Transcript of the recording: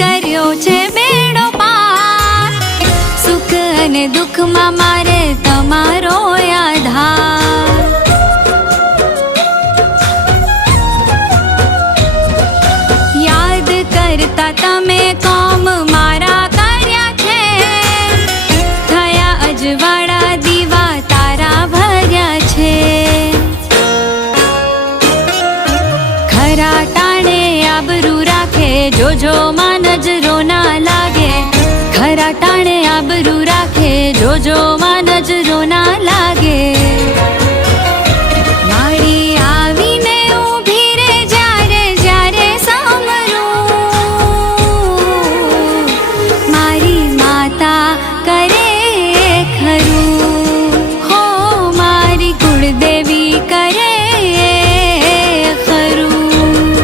કર્યો છે બેડો પાર, સુખ અને દુઃખમાં મારે તમારો આધાર। યાદ કરતા તમે કોમ મારા કર્યા છે, થયા અજવાળા દીવા તારા ભર્યા છે। ખરા ટાણે આબરૂ રાખે જોજો માં નજરો ના લાગે, ખરા ટાણે આબરૂ રાખે જોજો માં નજરો ના લાગે।